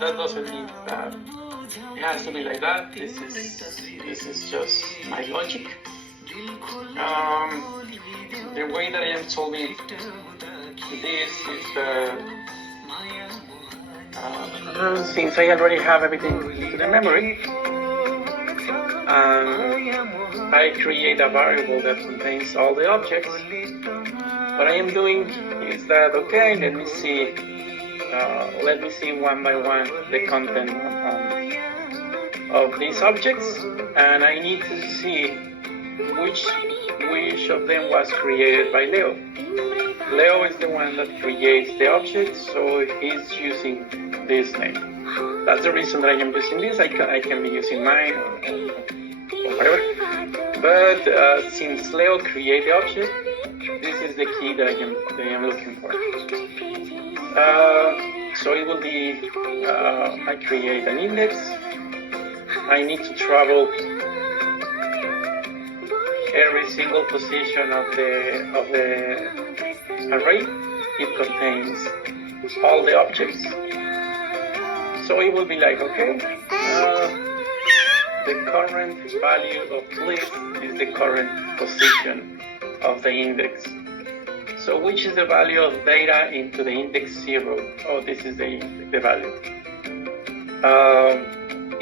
that doesn't mean that it has to be like that. This is just my logic. The way that I am solving this is that since I already have everything into the memory, I create a variable that contains all the objects. What I am doing is that, okay, let me see one by one the content of these objects, and I need to see which of them was created by Leo. Leo is the one that creates the object, so he's using this name. That's the reason that I am using this. I can be using mine or whatever. But since Leo created the object, this is the key that I am looking for. So it will be, I create an index. I need to travel every single position of the array. It contains all the objects. So it will be like, okay, the current value of list is the current position of the index. So which is the value of data into the index 0? Oh, this is the value.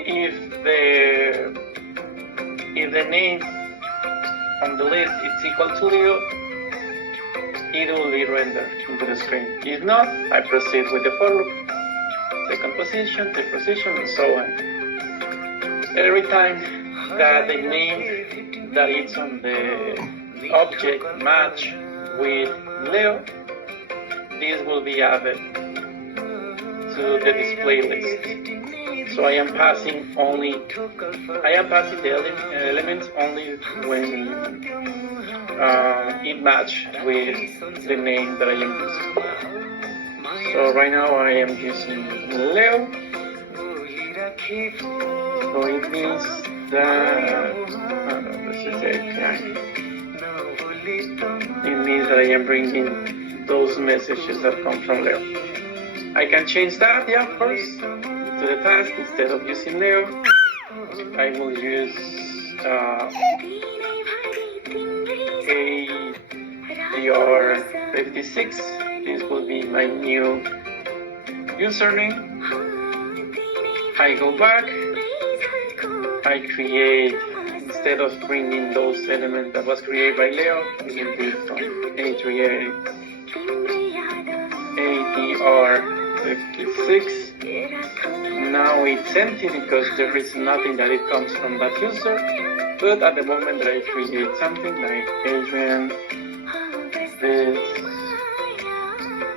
If the name on the list is equal to Leo, it will be rendered into the screen. If not, I proceed with the for loop. Second position, third position, and so on. Every time that the name that is on the object match with Leo, this will be added to the display list. So I am passing the elements only when it matches with the name that I am using. So right now I am using Leo. So it means that it means that I am bringing those messages that come from Leo. I can change that, yeah, of course, to the task. Instead of using Leo, I will use kabir56. This will be my new username. I go back. I create, instead of bringing those elements that was created by Leo, it will be from ADR56. Now it's empty because there is nothing that it comes from that user. But at the moment that I create something like Adrian, this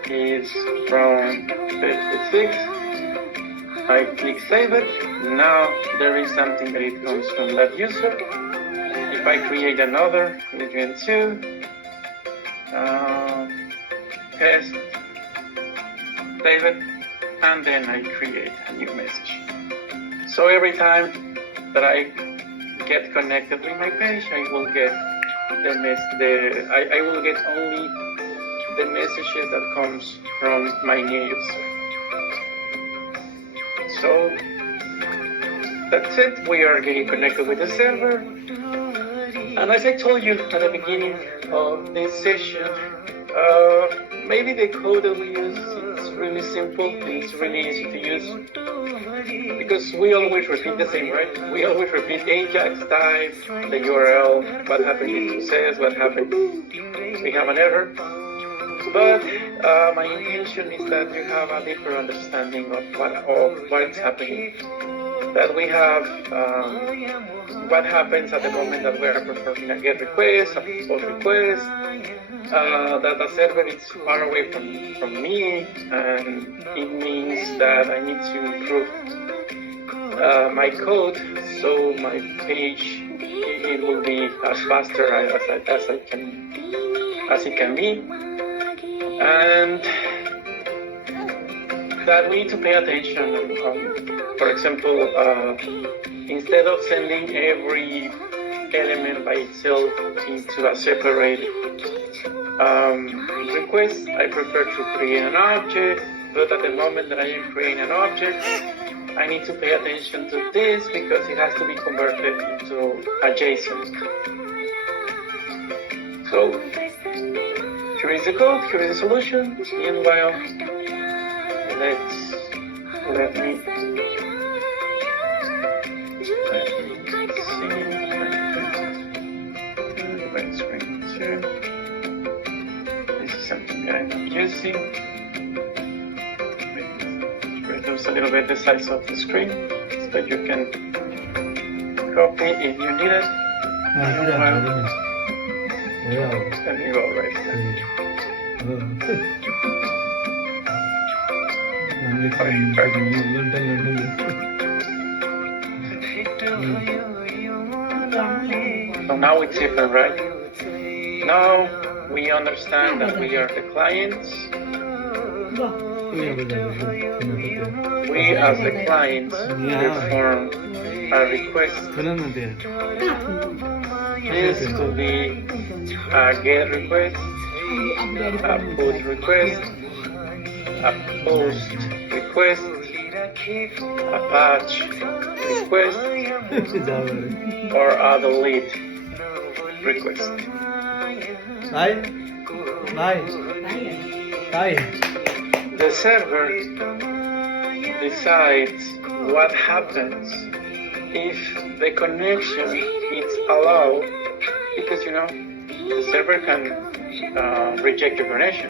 is from 56. I click save it. Now there is something that it comes from that user. If I create another, Adrian 2, test, save it, and then I create a new message. So every time that I get connected with my page, I will get I will get only the messages that comes from my new user. So that's it. We are getting connected with the server. And as I told you at the beginning of this session, maybe the code that we use is really simple. It's really easy to use because we always repeat the same, right? We always repeat Ajax type, the URL, what happened if it says, what happened if we have an error. But my intention is that you have a deeper understanding of what is happening. That we have what happens at the moment that we are performing a GET request, a POST request, that the server is far away from me, and it means that I need to improve my code so my page it will be as faster as it can be. And that we need to pay attention for example, instead of sending every element by itself into a separate request, I prefer to create an object, But at the moment that I am creating an object, I need to pay attention to this because it has to be converted into a JSON. So here is the code, here is the solution. Meanwhile, let me see. This is something that I'm not using. Reduce a little bit the size of the screen so you can copy if you need it. Let me go right So now it's different, right? Now we understand that we are the clients. We as the clients perform a request. This could be a get request, a put request, a post request, a patch request, or a delete request. The server decides what happens if the connection is allowed, because the server can reject your connection.